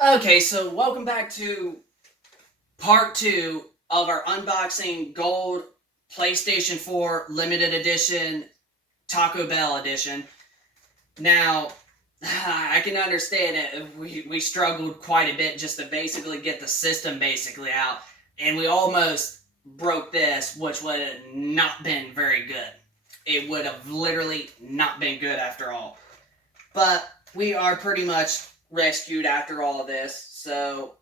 Okay, so welcome back to part 2 of our unboxing gold PlayStation 4 limited edition Taco Bell edition. Now, I can understand it. We struggled quite a bit just to basically get the system basically out, and we almost broke this, which would have not been very good. It would have literally not been good after all. But we are pretty much rescued after all of this, so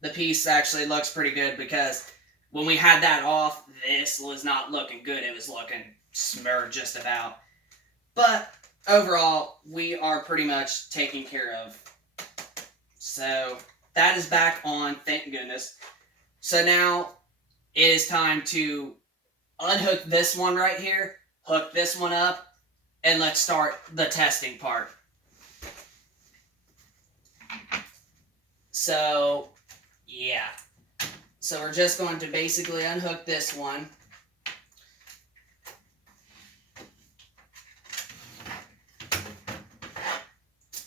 the piece actually looks pretty good because when we had that off, this was not looking good. It was looking smeared just about. But overall, we are pretty much taken care of. So that is back on, thank goodness. So now it is time to unhook this one right here, hook this one up, and let's start the testing part. So, yeah. So we're just going to basically unhook this one.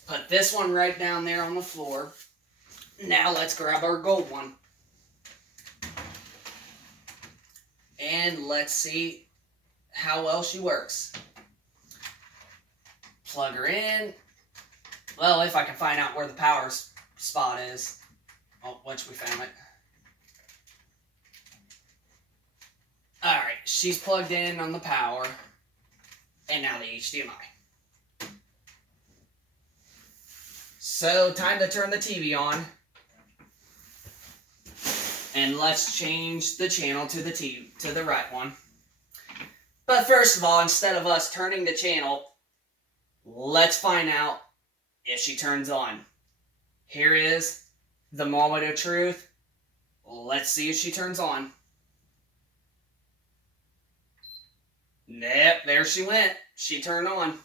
Put this one right down there on the floor. Now let's grab our gold one. And let's see how well she works. Plug her in. Well, if I can find out where the power spot is. Oh, once we found it. Alright, she's plugged in on the power. And now the HDMI. So, time to turn the TV on. And let's change the channel to the right one. But first of all, instead of us turning the channel, let's find out if she turns on. Here is the moment of truth. Let's see if she turns on. Yep, there she went. She turned on.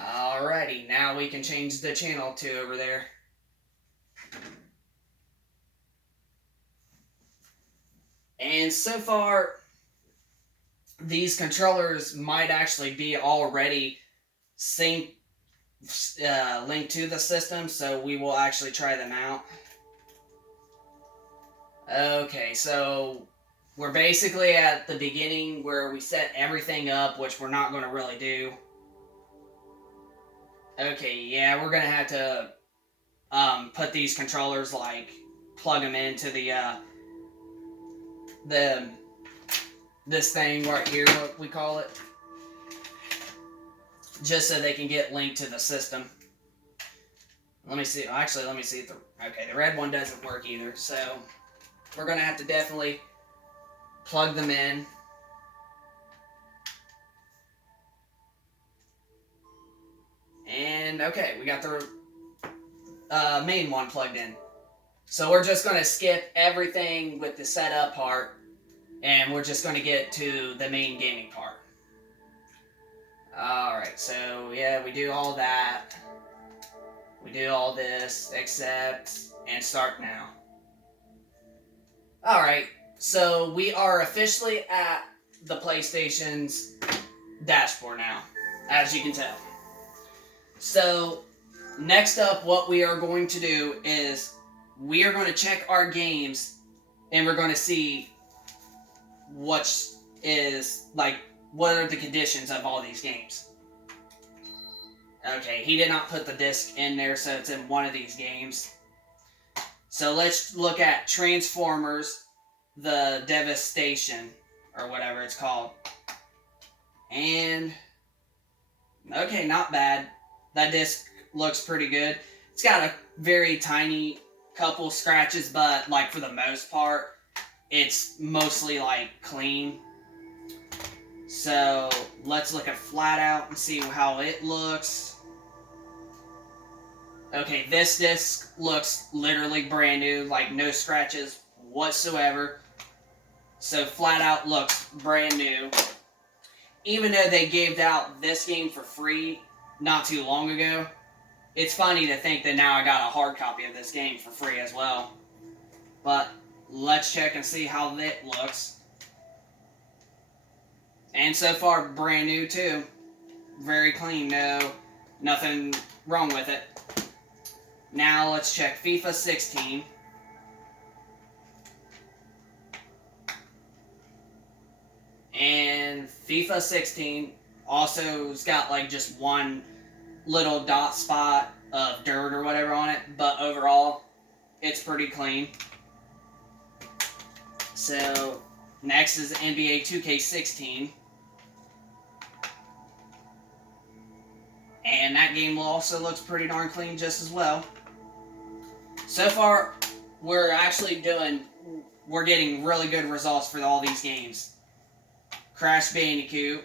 Alrighty, now we can change the channel to over there. And so far, these controllers might actually be already linked to the system, so we will actually try them out. Okay, so we're basically at the beginning where we set everything up, which we're not going to really do. Okay, yeah, we're going to have to put these controllers, like, plug them into this thing right here, what we call it, just so they can get linked to the system. Let me see. Actually, let me see if the red one doesn't work either. So we're gonna have to definitely plug them in. And okay, we got the main one plugged in. So we're just gonna skip everything with the setup part, and we're just gonna get to the main gaming part. Alright, so yeah, we do all that. We do all this, accept, and start now. Alright, so we are officially at the PlayStation's dashboard now, as you can tell. So, next up, what we are going to do is we are going to check our games, and we're going to see what are the conditions of all these games. Okay, he did not put the disc in there, so it's in one of these games. So let's look at Transformers, the Devastation, or whatever it's called. And, okay, not bad. That disc looks pretty good. It's got a very tiny couple scratches, but, like, for the most part, it's mostly, like, clean. So, let's look at Flat Out and see how it looks. Okay, this disc looks literally brand new, like no scratches whatsoever. So Flat Out looks brand new. Even though they gave out this game for free not too long ago, it's funny to think that now I got a hard copy of this game for free as well. But let's check and see how it looks. And so far, brand new too. Very clean, nothing wrong with it. Now let's check FIFA 16. And FIFA 16 also's got like just one little dot spot of dirt or whatever on it, but overall, it's pretty clean. So, next is NBA 2K16. And that game also looks pretty darn clean just as well. So far, we're getting really good results for all these games. Crash Bandicoot.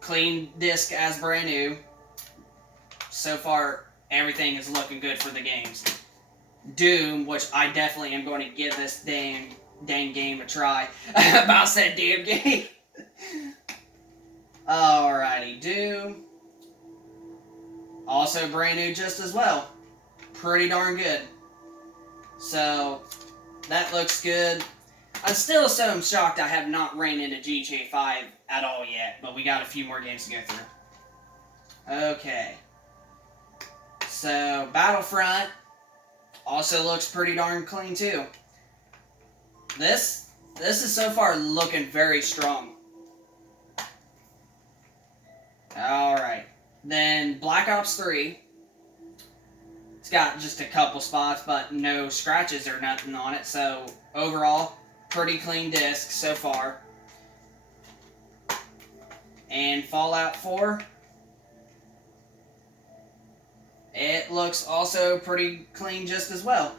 Clean disc as brand new. So far, everything is looking good for the games. Doom, which I definitely am going to give this dang game a try. About said damn game. Alrighty, Doom. Also brand new just as well. Pretty darn good. So, that looks good. I'm still so shocked I have not ran into GTA 5 at all yet, but we got a few more games to go through. Okay. So, Battlefront also looks pretty darn clean too. This is so far looking very strong. Alright. Then Black Ops 3. It's got just a couple spots, but no scratches or nothing on it. So, overall, pretty clean disc so far. And Fallout 4. It looks also pretty clean just as well.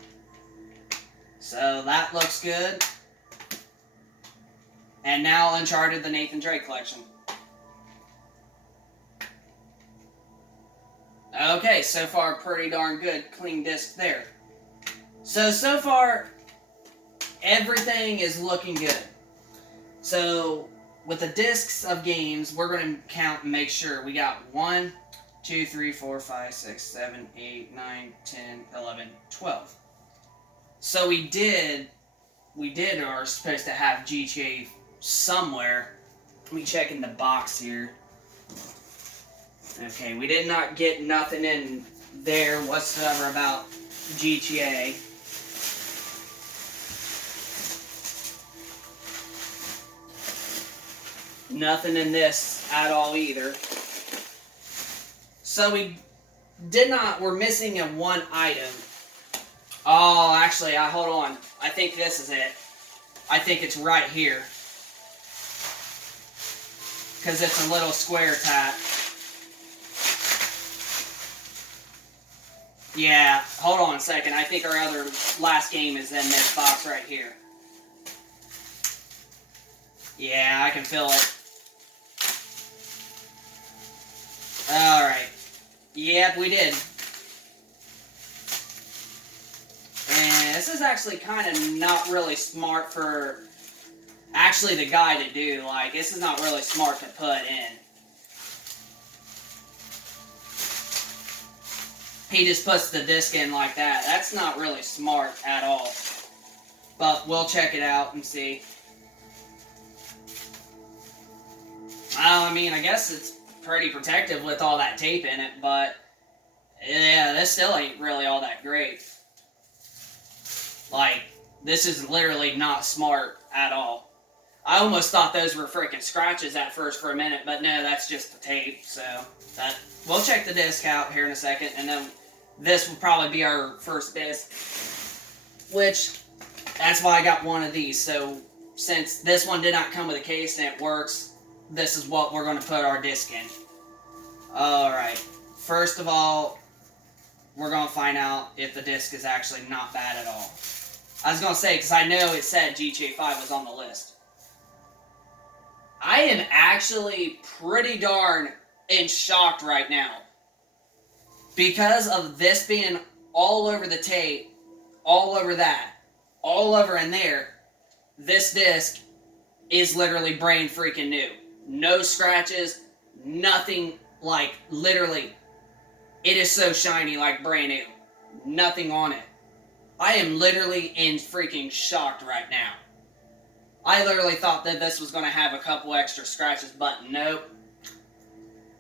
So, that looks good. And now Uncharted, the Nathan Drake collection. Okay, so far pretty darn good. Clean disc there. So far, everything is looking good. So, with the discs of games, we're going to count and make sure. We got 1, 2, 3, 4, 5, 6, 7, 8, 9, 10, 11, 12. So we did or are supposed to have GTA somewhere. Let me check in the box here. Okay, we did not get nothing in there whatsoever about GTA. Nothing in this at all either. So we're missing a one item. Oh, actually, hold on. I think this is it. I think it's right here. Because it's a little square tap. Yeah, hold on a second. I think our other last game is in this box right here. Yeah, I can feel it. Alright. Yep, we did. And this is actually kind of not really smart for actually the guy to do. Like, this is not really smart to put in. He just puts the disc in like that. That's not really smart at all. But we'll check it out and see. I mean, I guess it's pretty protective with all that tape in it, but yeah, this still ain't really all that great. Like, this is literally not smart at all. I almost thought those were freaking scratches at first for a minute, but no, that's just the tape, so we'll check the disc out here in a second, and then this will probably be our first disc, which, that's why I got one of these. So, since this one did not come with a case and it works, this is what we're going to put our disc in. Alright, first of all, we're going to find out if the disc is actually not bad at all. I was going to say, because I know it said GTA 5 was on the list. I am actually pretty darn shocked right now. Because of this being all over the tape, all over that, all over in there, this disc is literally brand freaking new. No scratches, nothing, like, literally, it is so shiny, like brand new. Nothing on it. I am literally in freaking shocked right now. I literally thought that this was going to have a couple extra scratches, but nope.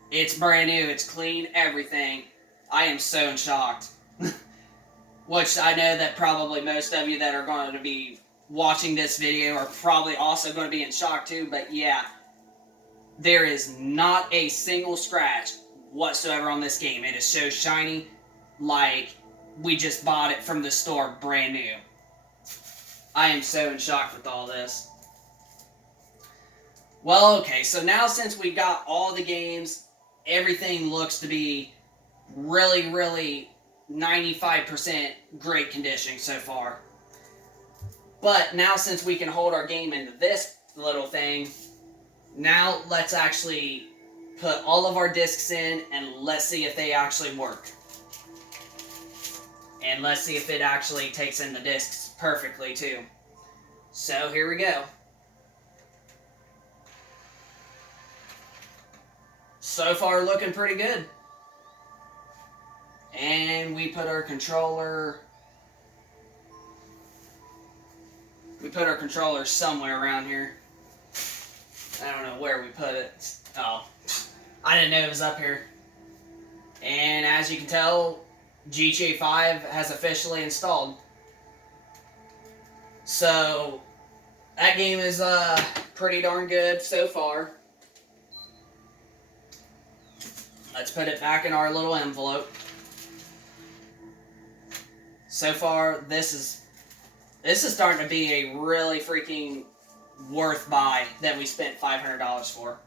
It's brand new, it's clean, everything. I am so shocked. Which I know that probably most of you that are going to be watching this video are probably also going to be in shock too, but yeah, there is not a single scratch whatsoever on this game. It is so shiny, like we just bought it from the store brand new. I am so in shock with all this. Well, okay, so now since we got all the games, everything looks to be really 95% great condition so far. But now since we can hold our game into this little thing, now let's actually put all of our discs in and let's see if they actually work. And let's see if it actually takes in the discs perfectly too. So here we go. So far looking pretty good. And we put our controller... We put our controller somewhere around here. I don't know where we put it. Oh, I didn't know it was up here. And as you can tell, GTA 5 has officially installed. So, that game is pretty darn good so far. Let's put it back in our little envelope. So far, this is starting to be a really freaking worth buy that we spent $500 for.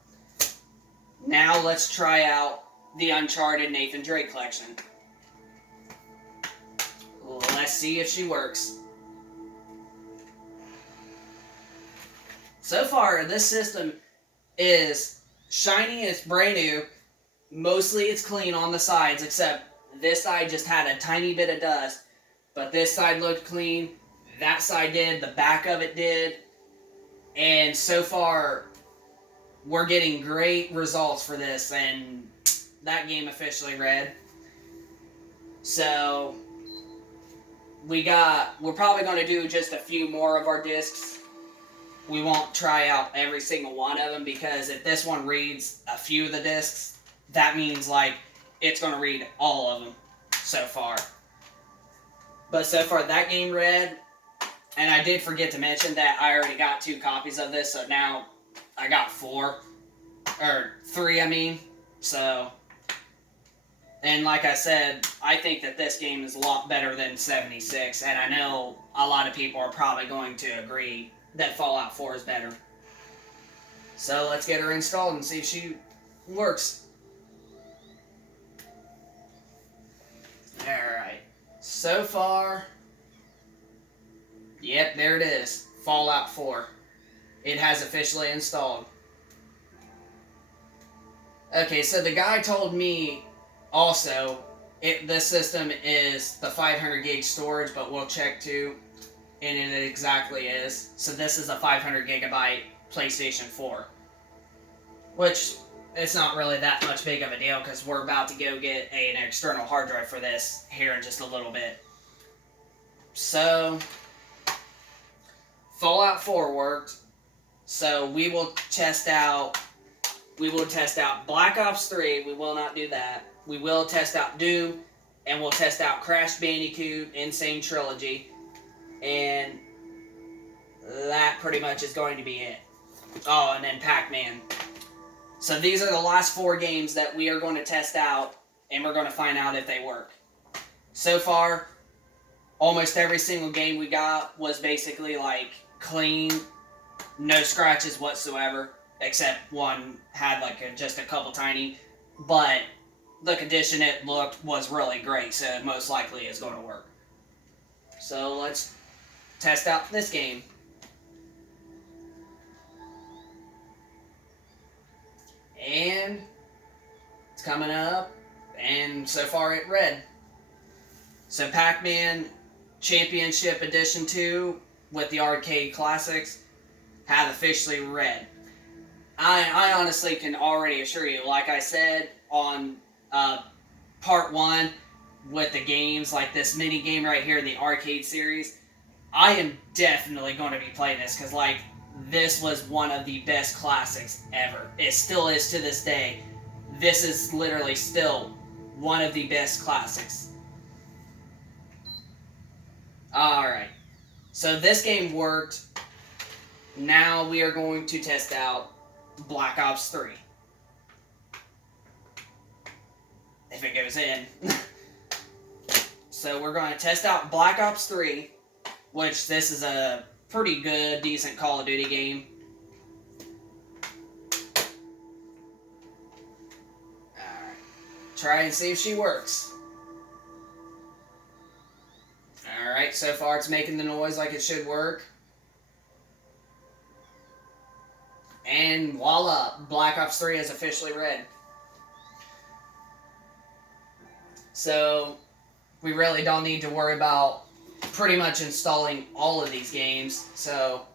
Now let's try out the Uncharted Nathan Drake collection. Let's see if she works. So far, this system is shiny, it's brand new. Mostly it's clean on the sides, except this side just had a tiny bit of dust. But this side looked clean, that side did, the back of it did. And so far, we're getting great results for this, and that game officially read. So, we're probably going to do just a few more of our discs. We won't try out every single one of them, because if this one reads a few of the discs, that means like it's going to read all of them so far. But so far that game read, and I did forget to mention that I already got 2 copies of this, so now I got 4, or 3 I mean, so, and like I said, I think that this game is a lot better than 76, and I know a lot of people are probably going to agree that Fallout 4 is better. So let's get her installed and see if she works. Alright, so far, yep, there it is, Fallout 4. It has officially installed. Okay, so the guy told me also, this system is the 500 gig storage, but we'll check too, and it exactly is. So this is a 500 gigabyte PlayStation 4, which it's not really that much big of a deal because we're about to go get an external hard drive for this here in just a little bit. So, Fallout 4 worked. So we will test out Black Ops 3. We will not do that. We will test out Doom, and we'll test out Crash Bandicoot Insane Trilogy, and that pretty much is going to be it. Oh, and then Pac-Man. So these are the last 4 games that we are going to test out, and we're going to find out if they work. So far, almost every single game we got was basically like clean, no scratches whatsoever, except one had like just a couple tiny, but the condition it looked was really great, so it most likely is going to work. So let's test out this game. And it's coming up, and so far it read. So Pac-Man Championship Edition 2 with the arcade classics have officially read. I honestly can already assure you, like I said on part 1 with the games, like this mini game right here, the arcade series, I am definitely going to be playing this because like this was one of the best classics ever. It still is to this day. This is literally still one of the best classics. Alright, so this game worked. Now we are going to test out Black Ops 3. If it goes in. So we're going to test out Black Ops 3, which this is a pretty good, decent Call of Duty game. Alright, try and see if she works. Alright, so far it's making the noise like it should work. And voila, Black Ops 3 is officially red. So, we really don't need to worry about pretty much installing all of these games. So,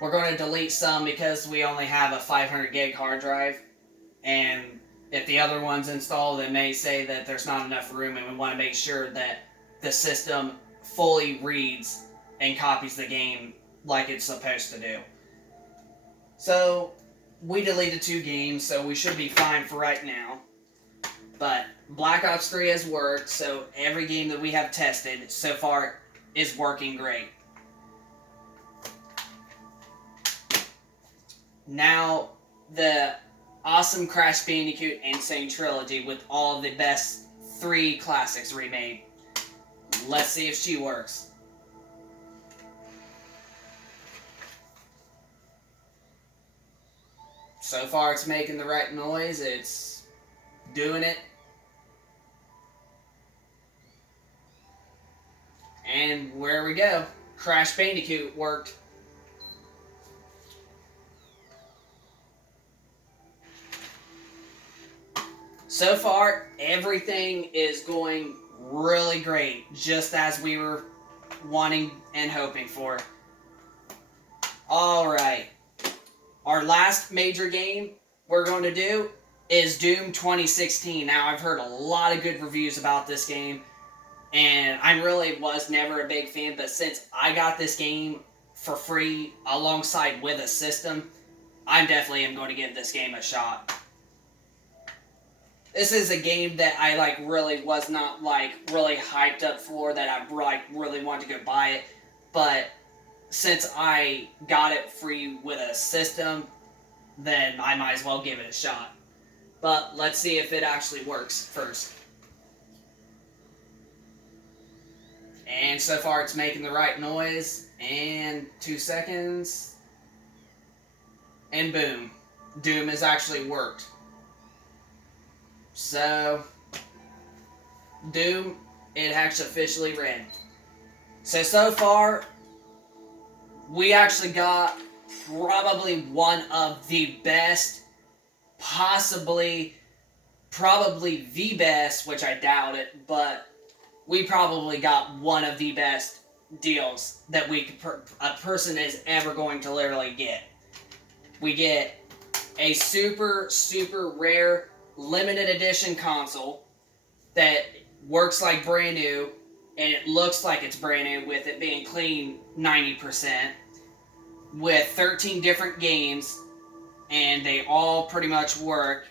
we're going to delete some because we only have a 500 gig hard drive. And if the other one's installed, it may say that there's not enough room, and we want to make sure that the system fully reads and copies the game like it's supposed to do. So, we deleted 2 games, so we should be fine for right now. But Black Ops 3 has worked, so every game that we have tested so far is working great. Now, the awesome Crash Bandicoot Insane Trilogy with all the best 3 classics remade. Let's see if she works. So far it's making the right noise, it's doing it. And where we go, Crash Bandicoot worked. So far, everything is going really great, just as we were wanting and hoping for. Alright. Our last major game we're going to do is Doom 2016. Now, I've heard a lot of good reviews about this game, and I really was never a big fan, but since I got this game for free alongside with a system, I definitely am going to give this game a shot. This is a game that I really was not really hyped up for, that I really wanted to go buy it, but since I got it free with a system, then I might as well give it a shot. But let's see if it actually works first. And so far it's making the right noise. And 2 seconds. And boom. Doom has actually worked. So, Doom, it actually officially red. So far, we actually got probably one of the best, probably the best, which I doubt it, but we probably got one of the best deals that a person is ever going to literally get. We get a super, super rare limited edition console that works like brand new, and it looks like it's brand new with it being clean 90%, with 13 different games, and they all pretty much work,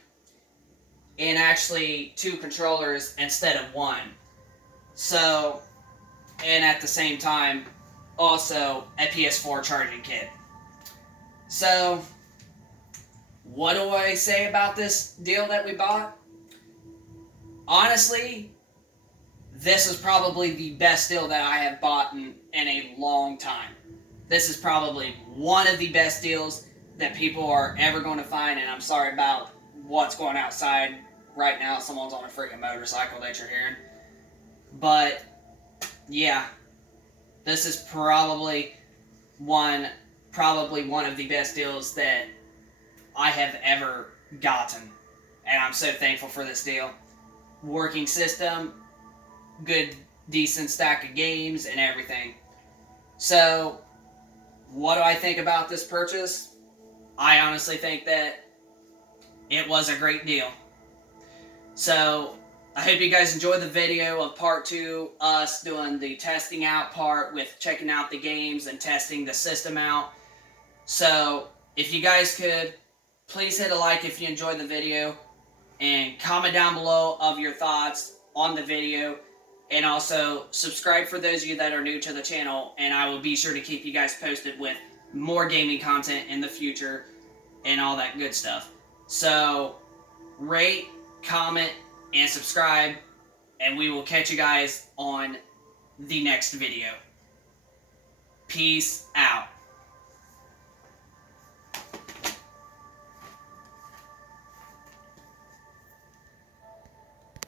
and actually 2 controllers instead of 1. So, and at the same time, also a PS4 charging kit. So, what do I say about this deal that we bought? Honestly, this is probably the best deal that I have bought in a long time. This is probably one of the best deals that people are ever going to find, and I'm sorry about what's going outside right now. Someone's on a freaking motorcycle that you're hearing. But, yeah, this is probably one of the best deals that I have ever gotten, and I'm so thankful for this deal. Working system, good, decent stack of games, and everything. So, what do I think about this purchase? I honestly think that it was a great deal. So, I hope you guys enjoyed the video of part 2, us doing the testing out part with checking out the games and testing the system out. So, if you guys could, please hit a like if you enjoyed the video. and comment down below of your thoughts on the video. And also subscribe for those of you that are new to the channel, and I will be sure to keep you guys posted with more gaming content in the future and all that good stuff. So rate, comment, and subscribe, and we will catch you guys on the next video. Peace